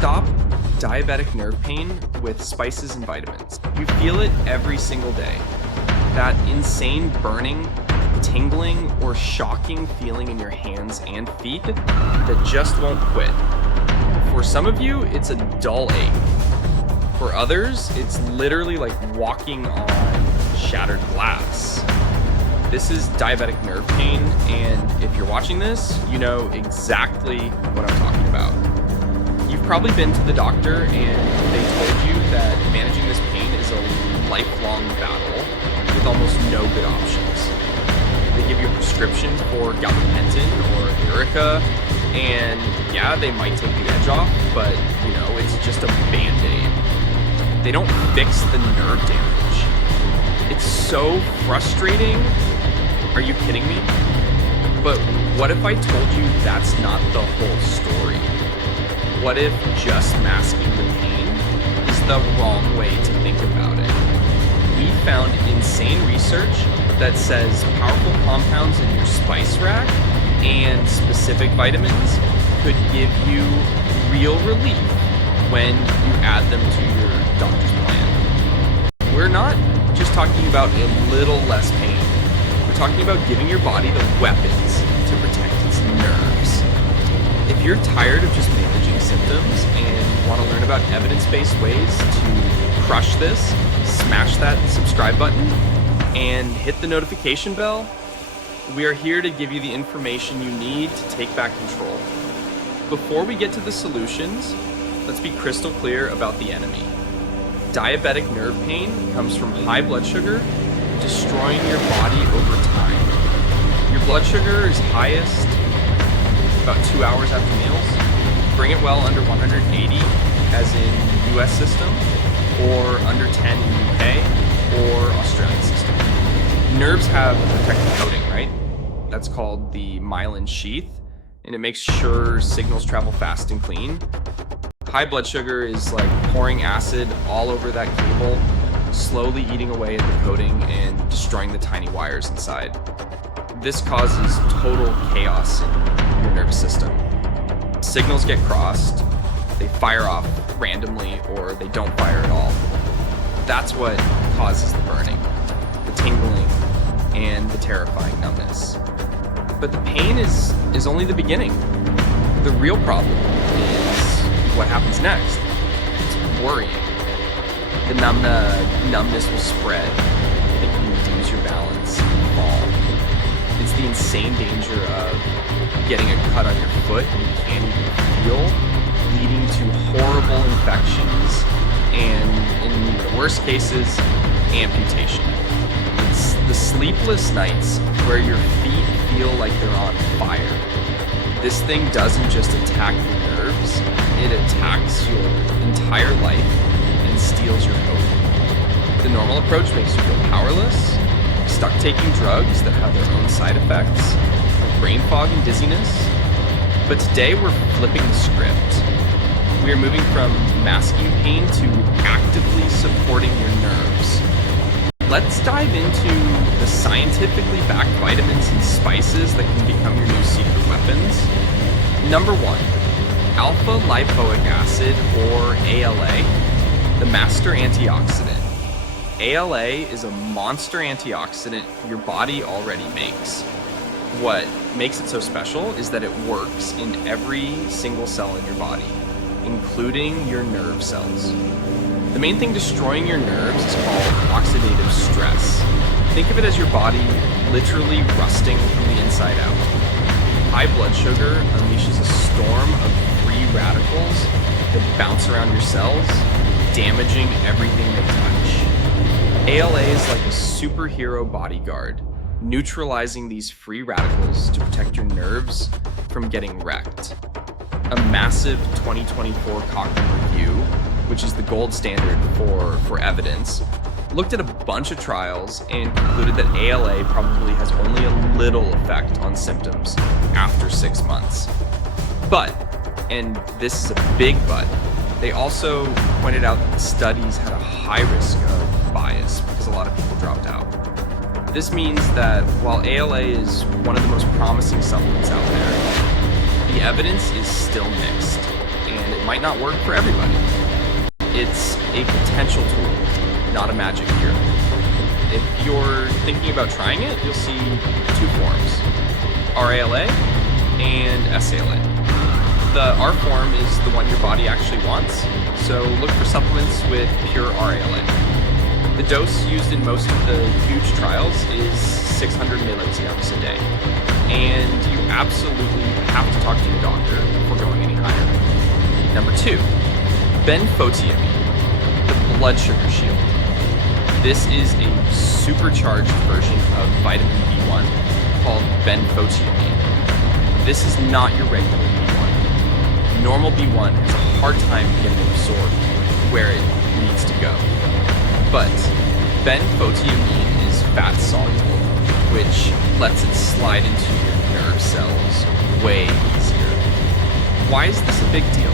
stop diabetic nerve pain with spices and vitamins. You feel it every single day. That insane burning, tingling, or shocking feeling in your hands and feet that just won't quit. For some of you, it's a dull ache. For others, it's literally like walking on shattered glass. This is diabetic nerve pain, and if you're watching this, you know exactly what I'm talking about. You've probably been to the doctor and they told you that managing this pain is a lifelong battle with almost no good options. They give you a prescription for gabapentin or Lyrica, and yeah, they might take the edge off, but you know, it's just a band-aid. They don't fix the nerve damage. It's so frustrating. Are you kidding me? But what if I told you that's not the whole story? What if just masking the pain is the wrong way to think about it? We found insane research that says powerful compounds in your spice rack and specific vitamins could give you real relief when you add them to your doctor's plan. We're not just talking about a little less pain. We're talking about giving your body the weapons to protect its nerves. If you're tired of just managing symptoms and want to learn about evidence-based ways to crush this, smash that subscribe button and hit the notification bell. We are here to give you the information you need to take back control. Before we get to the solutions, let's be crystal clear about the enemy. Diabetic nerve pain comes from high blood sugar destroying your body over time. Your blood sugar is highest about 2 hours after meals. Bring it well under 180 as in US system, or under 10 in UK or Australian system. Nerves have a protective coating, right? That's called the myelin sheath, and it makes sure signals travel fast and clean. High blood sugar is like pouring acid all over that cable, slowly eating away at the coating and destroying the tiny wires inside. This causes total chaos in your nervous system. Signals get crossed, they fire off randomly, or they don't fire at all. That's what causes the burning, the tingling, and the terrifying numbness. But the pain is only the beginning. The real problem is what happens next. It's worrying. The numbness will spread. It can lose your balance and fall. It's the insane danger of getting a cut on your foot and you can't even feel, leading to horrible infections and, in the worst cases, amputation. It's the sleepless nights where your feet feel like they're on fire. This thing doesn't just attack your nerves, it attacks your entire life and steals your hope. The normal approach makes you feel powerless, stuck taking drugs that have their own side effects, brain fog and dizziness. But today we're flipping the script. We are moving from masking pain to actively supporting your nerves. Let's dive into the scientifically backed vitamins and spices that can become your new secret weapons. Number 1, Alpha-Lipoic acid, or ALA, the master antioxidant. ALA is a monster antioxidant your body already makes. What makes it so special is that it works in every single cell in your body, including your nerve cells. The main thing destroying your nerves is called oxidative stress. Think of it as your body literally rusting from the inside out. High blood sugar unleashes a storm of free radicals that bounce around your cells, damaging everything they touch. ALA is like a superhero bodyguard, neutralizing these free radicals to protect your nerves from getting wrecked. A massive 2024 Cochrane review, which is the gold standard for evidence, looked at a bunch of trials and concluded that ALA probably has only a little effect on symptoms after 6 months. But, and this is a big but, they also pointed out that the studies had a high risk of bias because a lot of people dropped out. This means that while ALA is one of the most promising supplements out there, the evidence is still mixed, and it might not work for everybody. It's a potential tool, not a magic cure. If you're thinking about trying it, you'll see two forms, RALA and SALA. The R form is the one your body actually wants, so look for supplements with pure RALA. The dose used in most of the huge trials is 600 milligrams a day, and you absolutely have to talk to your doctor before going any higher. Number 2, benfotiamine, the blood sugar shield. This is a supercharged version of vitamin B1 called benfotiamine. This is not your regular B1. Normal B1 has a hard time getting absorbed where it needs to go. But benfotiamine is fat soluble, which lets it slide into your nerve cells way easier. Why is this a big deal?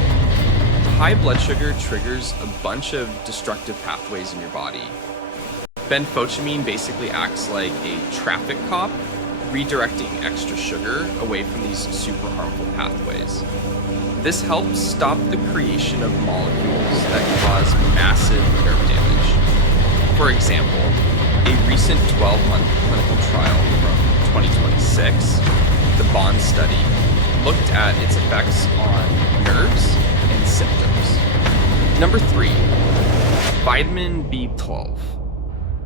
High blood sugar triggers a bunch of destructive pathways in your body. Benfotiamine basically acts like a traffic cop, redirecting extra sugar away from these super harmful pathways. This helps stop the creation of molecules that cause massive nerve damage. For example, a recent 12-month clinical trial from 2026, the BOND study, looked at its effects on nerves and symptoms. Number 3, vitamin B12.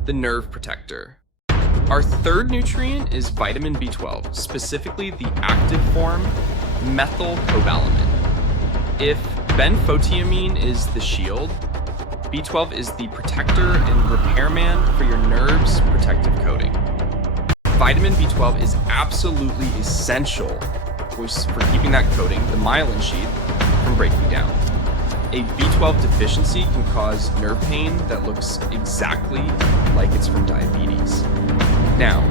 The nerve protector. Our third nutrient is vitamin B12, specifically the active form, methylcobalamin. If benfotiamine is the shield, B12 is the protector and repairman for your nerves' protective coating. Vitamin B12 is absolutely essential for keeping that coating, the myelin sheath, from breaking down. A B12 deficiency can cause nerve pain that looks exactly like it's from diabetes. Now,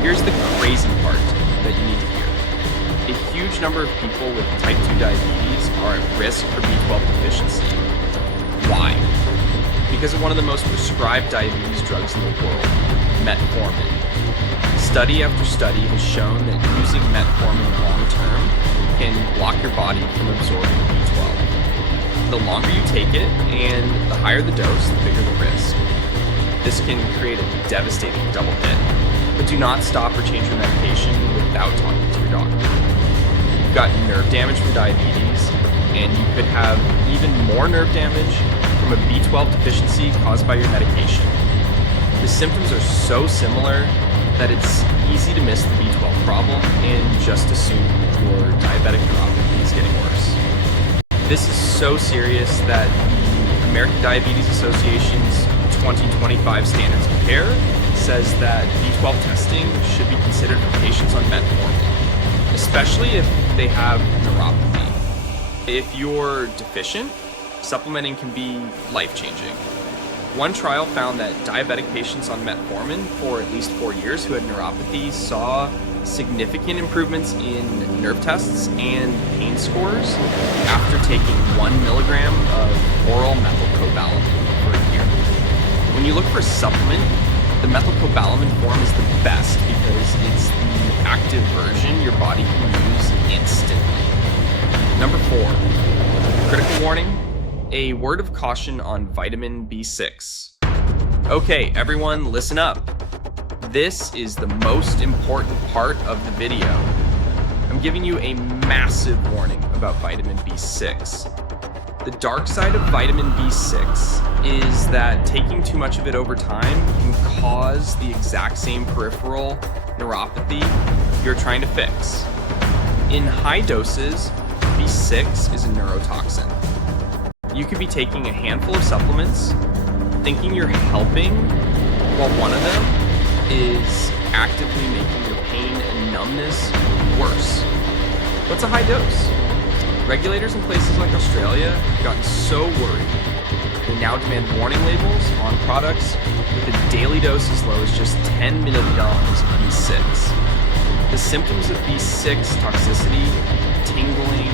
here's the crazy part that you need to hear. A huge number of people with type 2 diabetes are at risk for B12 deficiency. Why? Because of one of the most prescribed diabetes drugs in the world, metformin. Study after study has shown that using metformin long term can block your body from absorbing B12. The longer you take it, and the higher the dose, the bigger the risk. This can create a devastating double hit, but do not stop or change your medication without talking to your doctor. You've got nerve damage from diabetes, and you could have even more nerve damage from a B12 deficiency caused by your medication. The symptoms are so similar that it's easy to miss the B12 problem and just assume your diabetic neuropathy is getting worse. This is so serious that the American Diabetes Association's 2025 Standards of Care says that B12 testing should be considered for patients on metformin, especially if they have neuropathy. If you're deficient, supplementing can be life-changing. One trial found that diabetic patients on metformin for at least 4 years who had neuropathy saw significant improvements in nerve tests and pain scores after taking 1 milligram of oral methylcobalamin for a year. When you look for a supplement, the methylcobalamin form is the best because it's the active version your body can use instantly. Number 4, critical warning, a word of caution on vitamin B6. Okay, everyone, listen up. This is the most important part of the video. I'm giving you a massive warning about vitamin B6. The dark side of vitamin B6 is that taking too much of it over time can cause the exact same peripheral neuropathy you're trying to fix. In high doses, B6 is a neurotoxin. You could be taking a handful of supplements, thinking you're helping, while one of them is actively making your pain and numbness worse. What's a high dose? Regulators in places like Australia have gotten so worried, they now demand warning labels on products with a daily dose as low as just 10 milligrams of B6. The symptoms of B6 toxicity, tingling,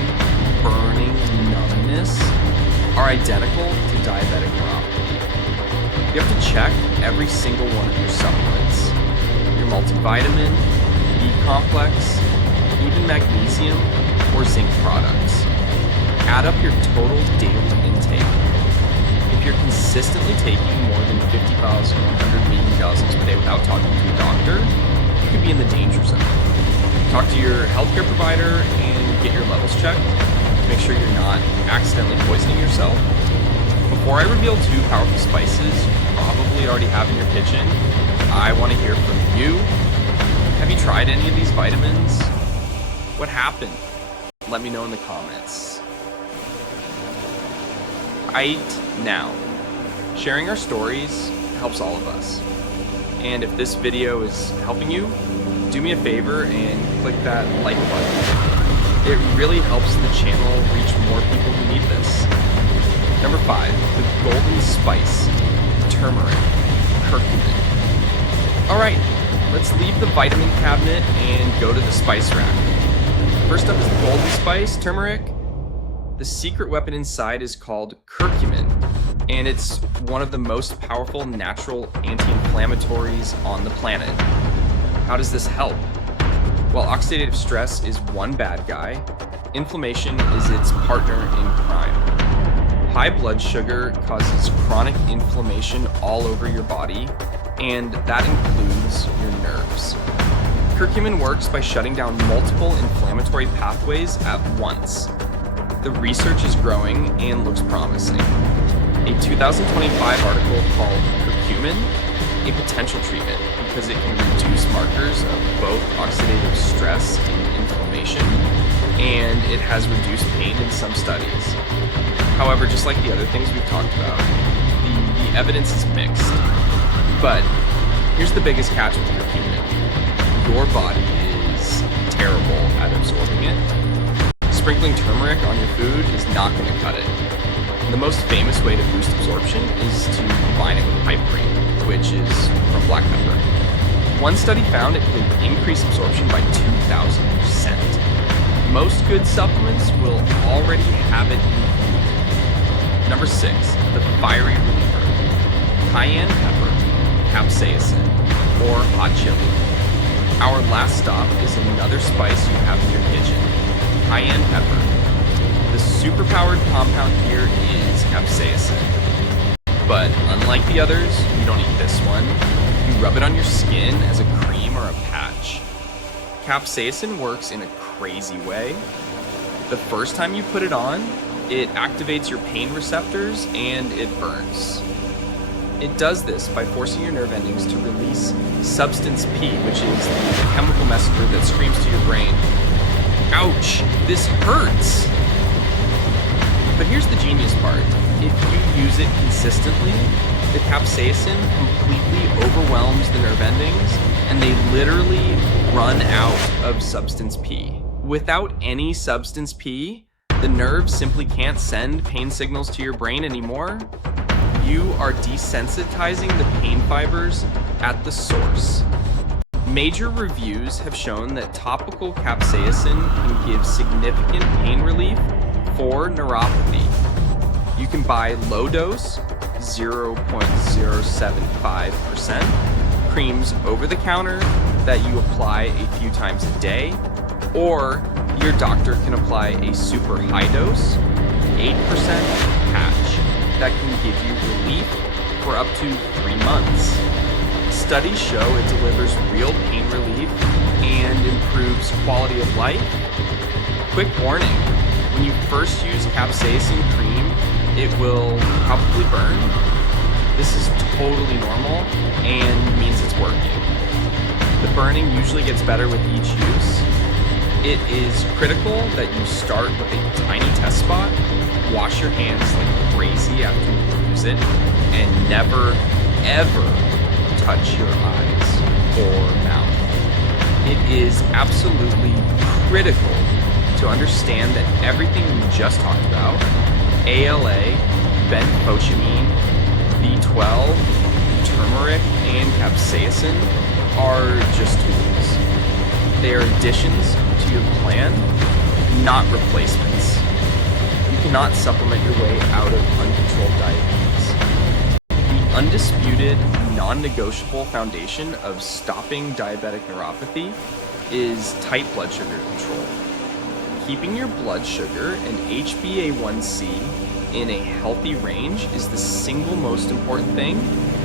burning, numbness, are identical to diabetic neuropathy. You have to check every single one of your supplements. Your multivitamin, B complex, even magnesium or zinc products. add up your total daily intake. If you're consistently taking more than 50 files or 100 million calories per day without talking to a doctor, you could be in the danger zone. Talk to your healthcare provider and get your levels checked to make sure you're not accidentally poisoning yourself. Before I reveal 2 powerful spices you probably already have in your kitchen, I want to hear from you. Have you tried any of these vitamins? What happened? Let me know in the comments. Right now, sharing our stories helps all of us. And if this video is helping you, do me a favor and click that like button. It really helps the channel reach more people who need this. Number 5, the golden spice, turmeric, curcumin. Alright, let's leave the vitamin cabinet and go to the spice rack. First up is the golden spice, turmeric. The secret weapon inside is called curcumin, and it's one of the most powerful natural anti-inflammatories on the planet. How does this help? While oxidative stress is one bad guy, inflammation is its partner in crime. High blood sugar causes chronic inflammation all over your body, and that includes your nerves. Curcumin works by shutting down multiple inflammatory pathways at once. The research is growing and looks promising. A 2025 article called Curcumin, a potential treatment because it can reduce markers of both oxidative stress and inflammation, and it has reduced pain in some studies. However, just like the other things we've talked about, the evidence is mixed. But here's the biggest catch with curcumin. Your body is terrible at absorbing it. Sprinkling turmeric on your food is not going to cut it. The most famous way to boost absorption is to combine it with piperine, which is from black pepper. One study found it could increase absorption by 2,000%. Most good supplements will already have it included. Number 6, the fiery reliever. Cayenne pepper, capsaicin, or hot chili. Our last stop is another spice you have in your kitchen, cayenne pepper. The superpowered compound here is capsaicin. But unlike the others, you don't eat this one. You rub it on your skin as a cream or a patch. Capsaicin works in a crazy way. The first time you put it on, it activates your pain receptors and it burns. It does this by forcing your nerve endings to release substance P, which is the chemical messenger that screams to your brain, "Ouch, this hurts!" But here's the genius part. If you use it consistently, the capsaicin completely overwhelms the nerve endings and they literally run out of substance P. Without any substance P, the nerves simply can't send pain signals to your brain anymore. You are desensitizing the pain fibers at the source. Major reviews have shown that topical capsaicin can give significant pain relief for neuropathy. You can buy low dose, 0.075% creams over the counter that you apply a few times a day, or your doctor can apply a super high dose, 8% patch that can give you relief for up to 3 months. Studies show it delivers real pain relief and improves quality of life. Quick warning, when you first use capsaicin cream, it will probably burn. This is totally normal and means it's working. The burning usually gets better with each use. It is critical that you start with a tiny test spot, wash your hands like crazy after you use it, and never, ever touch your eyes or mouth. It is absolutely critical to understand that everything we just talked about, ALA, benfotiamine, B12, turmeric, and capsaicin, are just tools. They are additions to your plan, not replacements. You cannot supplement your way out of uncontrolled diabetes. The undisputed, non-negotiable foundation of stopping diabetic neuropathy is tight blood sugar control. keeping your blood sugar and HbA1c in a healthy range is the single most important thing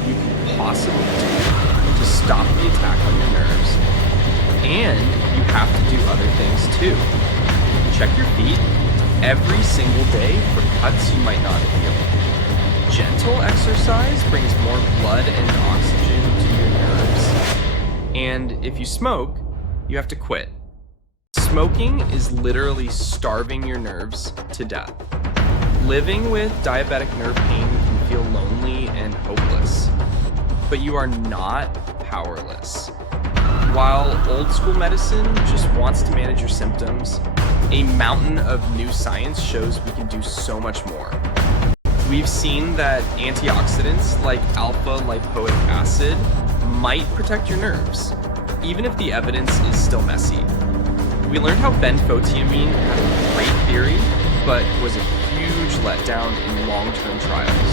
you can possibly do to stop the attack on your nerves. And you have to do other things too. Check your feet every single day for cuts you might not feel. Gentle exercise brings more blood and oxygen to your nerves. And if you smoke, you have to quit. Smoking is literally starving your nerves to death. Living with diabetic nerve pain can feel lonely and hopeless, but you are not powerless. While old school medicine just wants to manage your symptoms, a mountain of new science shows we can do so much more. We've seen that antioxidants like Alpha-Lipoic acid might protect your nerves, even if the evidence is still messy. We learned how benfotiamine had a great theory, but was a huge letdown in long-term trials,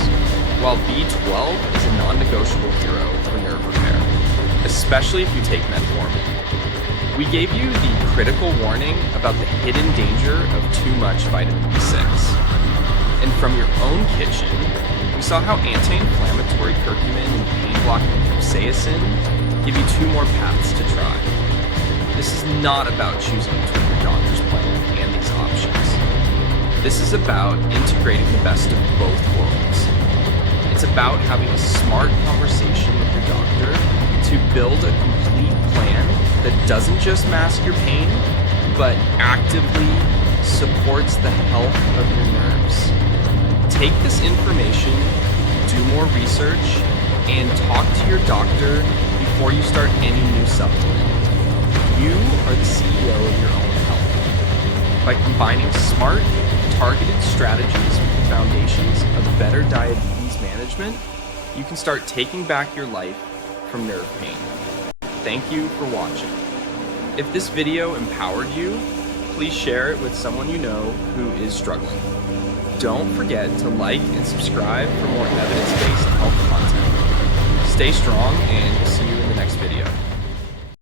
while B12 is a non-negotiable hero for nerve repair, especially if you take metformin. We gave you the critical warning about the hidden danger of too much vitamin B6. And from your own kitchen, we saw how anti-inflammatory curcumin and pain-blocking capsaicin give you 2 more paths to try. This is not about choosing between your doctor's plan and these options. This is about integrating the best of both worlds. It's about having a smart conversation with your doctor to build a complete plan that doesn't just mask your pain, but actively supports the health of your nerves. Take this information, do more research, and talk to your doctor before you start any new supplement. You are the CEO of your own health. By combining smart, targeted strategies with the foundations of better diabetes management, you can start taking back your life from nerve pain. Thank you for watching. If this video empowered you, please share it with someone you know who is struggling. Don't forget to like and subscribe for more evidence-based health content. Stay strong, and we'll see you in the next video.